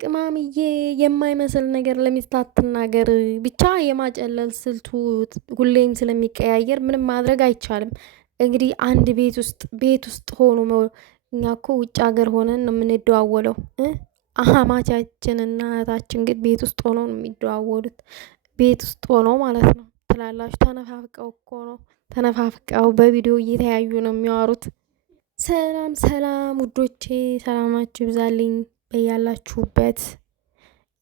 ቅማምዬ የማይመስል ነገር ለሚስት አትናገር። ብቻ የማጨለል ስልቱ ሁሌም ስለሚቀያየር ምንም ማድረግ አይቻልም። እንግዲህ አንድ ቤት ውስጥ ሆኖ እኛ እኮ ውጭ ሀገር ሆነን ነው የምንደዋወለው። አማቻችንና እህታችን ግን ቤት ውስጥ ሆኖ ነው የሚደዋወሉት። ቤት ውስጥ ሆኖ ማለት ነው ትላላችሁ። ተነፋፍቀው እኮ ነው ተነፋፍቀው በቪዲዮ እየተያዩ ነው የሚያወሩት። ሰላም ሰላም ውዶቼ፣ ሰላማችሁ ይብዛልኝ በያላችሁበት።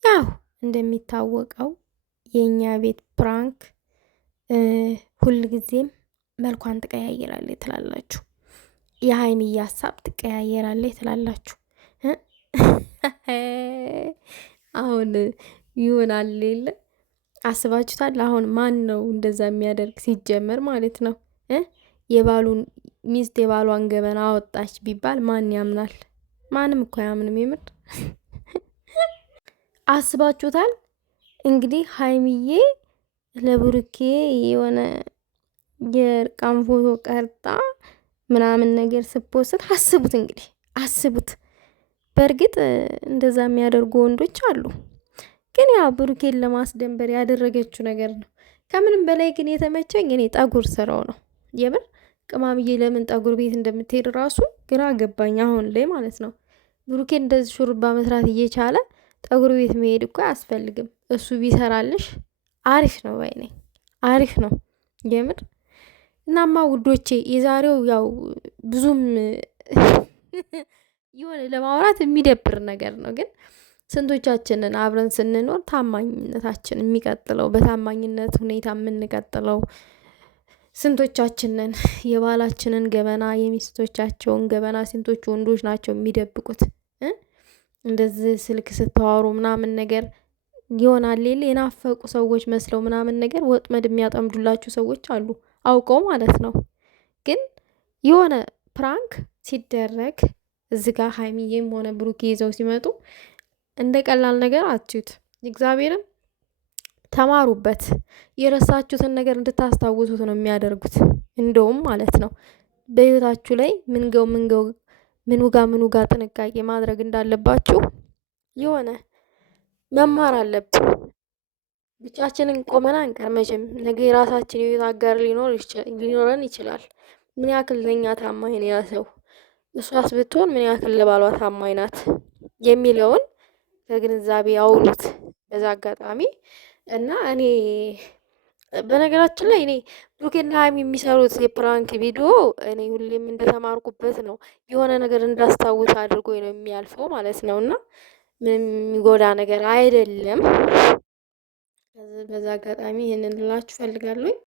ያው እንደሚታወቀው የኛ ቤት ፕራንክ ሁልጊዜም መልኳን ትቀያየራለች ትላላችሁ። የሀይሚዬ ሀሳብ ትቀያየራለች ትላላችሁ። አሁን ይሆናል የለ አስባችሁታል? አሁን ማን ነው እንደዛ የሚያደርግ ሲጀመር ማለት ነው? የባሉን ሚስት የባሏን ገበና አወጣች ቢባል ማን ያምናል? ማንም እኮ አያምንም። የምር አስባችሁታል? እንግዲህ ሀይሚዬ ለብሩኬ የሆነ የእርቃን ፎቶ ቀርጣ ምናምን ነገር ስፖስት አስቡት እንግዲህ አስቡት። በእርግጥ እንደዛ የሚያደርጉ ወንዶች አሉ፣ ግን ያው ብሩኬን ለማስደንበር ያደረገችው ነገር ነው። ከምንም በላይ ግን የተመቸኝ እኔ ጠጉር ስራው ነው። የምር ቅማምዬ ለምን ጠጉር ቤት እንደምትሄድ ራሱ ግራ ገባኝ አሁን ላይ ማለት ነው። ብሩኬን እንደዚህ ሹርባ መስራት እየቻለ ጠጉር ቤት መሄድ እኮ አያስፈልግም። እሱ ቢሰራልሽ አሪፍ ነው ባይ ነኝ። አሪፍ ነው የምር። እናማ ውዶቼ የዛሬው ያው ብዙም የሆነ ለማውራት የሚደብር ነገር ነው፣ ግን ስንቶቻችንን አብረን ስንኖር ታማኝነታችን የሚቀጥለው በታማኝነት ሁኔታ የምንቀጥለው? ስንቶቻችንን የባላችንን ገበና የሚስቶቻቸውን ገበና ስንቶች ወንዶች ናቸው የሚደብቁት? እንደዚህ ስልክ ስተዋሩ ምናምን ነገር ይሆናል ሌላ የናፈቁ ሰዎች መስለው ምናምን ነገር ወጥመድ የሚያጠምዱላችሁ ሰዎች አሉ፣ አውቀው ማለት ነው። ግን የሆነ ፕራንክ ሲደረግ እዚህ ጋር ሀይሚዬም ሆነ ብሩኬ ይዘው ሲመጡ እንደ ቀላል ነገር አትዩት። እግዚአብሔርን ተማሩበት። የረሳችሁትን ነገር እንድታስታውሱት ነው የሚያደርጉት። እንደውም ማለት ነው በህይወታችሁ ላይ ምኑ ጋር ጥንቃቄ ማድረግ እንዳለባችሁ የሆነ መማር አለብን። ብቻችንን ቆመን አንቀር መቼም። ነገ የራሳችን የህይወት አጋር ሊኖረን ይችላል። ምን ያክል ለኛ ታማኝ ነው ያ ሰው፣ እሷስ ብትሆን ምን ያክል ለባሏ ታማኝ ናት የሚለውን ከግንዛቤ አውሉት በዛ አጋጣሚ። እና እኔ በነገራችን ላይ እኔ ብሩኬና ሀይሚ የሚሰሩት የፕራንክ ቪዲዮ እኔ ሁሌም እንደተማርኩበት ነው፣ የሆነ ነገር እንዳስታውስ አድርጎ ነው የሚያልፈው ማለት ነው። እና ምንም የሚጎዳ ነገር አይደለም። በዛ አጋጣሚ ይህንን ልላችሁ ፈልጋለሁ።